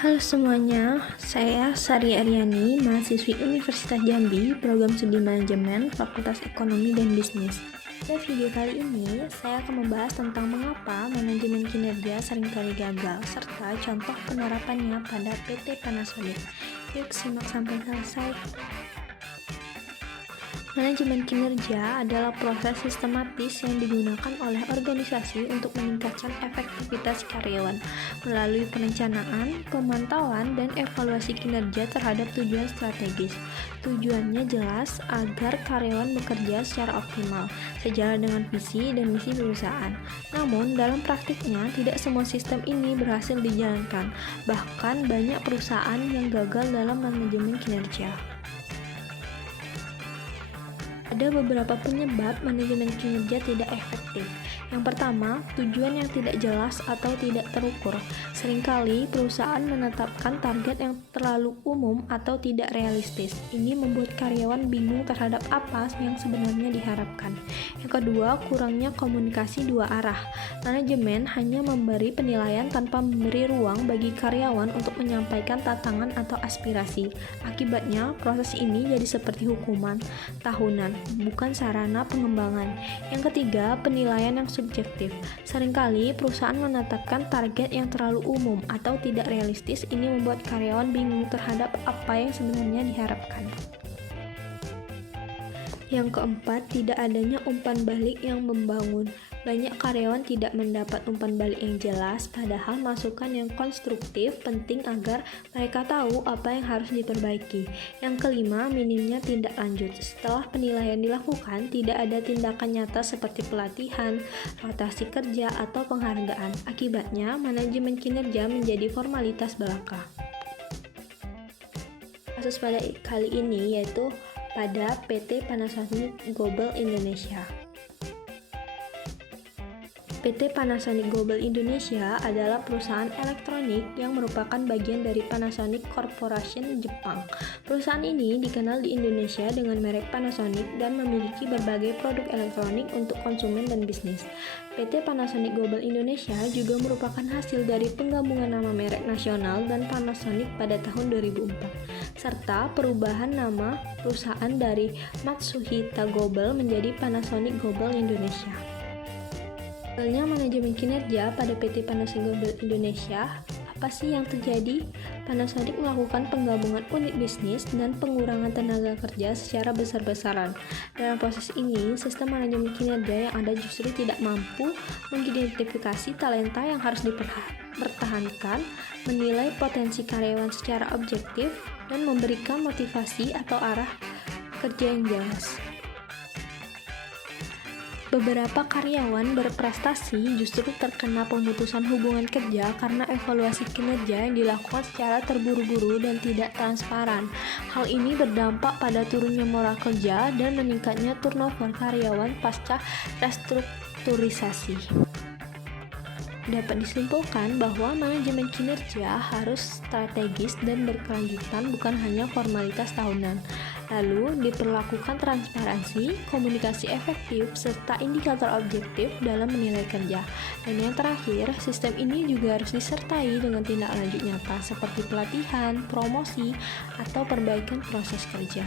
Halo semuanya, saya Sari Aryani, mahasiswi Universitas Jambi, Program Studi Manajemen, Fakultas Ekonomi dan Bisnis. Pada video kali ini, saya akan membahas tentang mengapa manajemen kinerja seringkali gagal, serta contoh penerapannya pada PT Panasonic. Yuk simak sampai selesai. Manajemen kinerja adalah proses sistematis yang digunakan oleh organisasi untuk meningkatkan efektivitas karyawan melalui perencanaan, pemantauan, dan evaluasi kinerja terhadap tujuan strategis. Tujuannya jelas agar karyawan bekerja secara optimal, sejalan dengan visi dan misi perusahaan. Namun, dalam praktiknya, tidak semua sistem ini berhasil dijalankan. Bahkan, banyak perusahaan yang gagal dalam manajemen kinerja. Ada beberapa penyebab manajemen kinerja tidak efektif. Yang pertama, tujuan yang tidak jelas atau tidak terukur. Seringkali perusahaan menetapkan target yang terlalu umum atau tidak realistis. Ini membuat karyawan bingung terhadap apa yang sebenarnya diharapkan. Yang kedua, kurangnya komunikasi dua arah. Manajemen hanya memberi penilaian tanpa memberi ruang bagi karyawan untuk menyampaikan tantangan atau aspirasi. Akibatnya, proses ini jadi seperti hukuman tahunan, bukan sarana pengembangan. Yang ketiga, penilaian yang subjektif. Seringkali perusahaan menetapkan target yang terlalu umum atau tidak realistis. Ini membuat karyawan bingung terhadap apa yang sebenarnya diharapkan. Yang keempat, tidak adanya umpan balik yang membangun. Banyak karyawan tidak mendapat umpan balik yang jelas, padahal masukan yang konstruktif penting agar mereka tahu apa yang harus diperbaiki. Yang kelima, minimnya tindak lanjut. Setelah penilaian dilakukan, tidak ada tindakan nyata seperti pelatihan, rotasi kerja, atau penghargaan. Akibatnya, manajemen kinerja menjadi formalitas belaka. Kasus pada kali ini yaitu pada PT Panasonic Global Indonesia. PT Panasonic Global Indonesia adalah perusahaan elektronik yang merupakan bagian dari Panasonic Corporation Jepang. Perusahaan ini dikenal di Indonesia dengan merek Panasonic dan memiliki berbagai produk elektronik untuk konsumen dan bisnis. PT Panasonic Global Indonesia juga merupakan hasil dari penggabungan nama merek nasional dan Panasonic pada tahun 2004, serta perubahan nama perusahaan dari Matsuhita Global menjadi Panasonic Global Indonesia. Gagalnya manajemen kinerja pada PT Panasonic Global Indonesia, apa sih yang terjadi? Panasonic melakukan penggabungan unit bisnis dan pengurangan tenaga kerja secara besar-besaran. Dalam proses ini, sistem manajemen kinerja yang ada justru tidak mampu mengidentifikasi talenta yang harus dipertahankan, menilai potensi karyawan secara objektif, dan memberikan motivasi atau arah kerja yang jelas. Beberapa karyawan berprestasi justru terkena pemutusan hubungan kerja karena evaluasi kinerja yang dilakukan secara terburu-buru dan tidak transparan. Hal ini berdampak pada turunnya moral kerja dan meningkatnya turnover karyawan pasca restrukturisasi. Dapat disimpulkan bahwa manajemen kinerja harus strategis dan berkelanjutan, bukan hanya formalitas tahunan. Lalu, diperlakukan transparansi, komunikasi efektif, serta indikator objektif dalam menilai kerja. Dan yang terakhir, sistem ini juga harus disertai dengan tindak lanjut nyata seperti pelatihan, promosi, atau perbaikan proses kerja.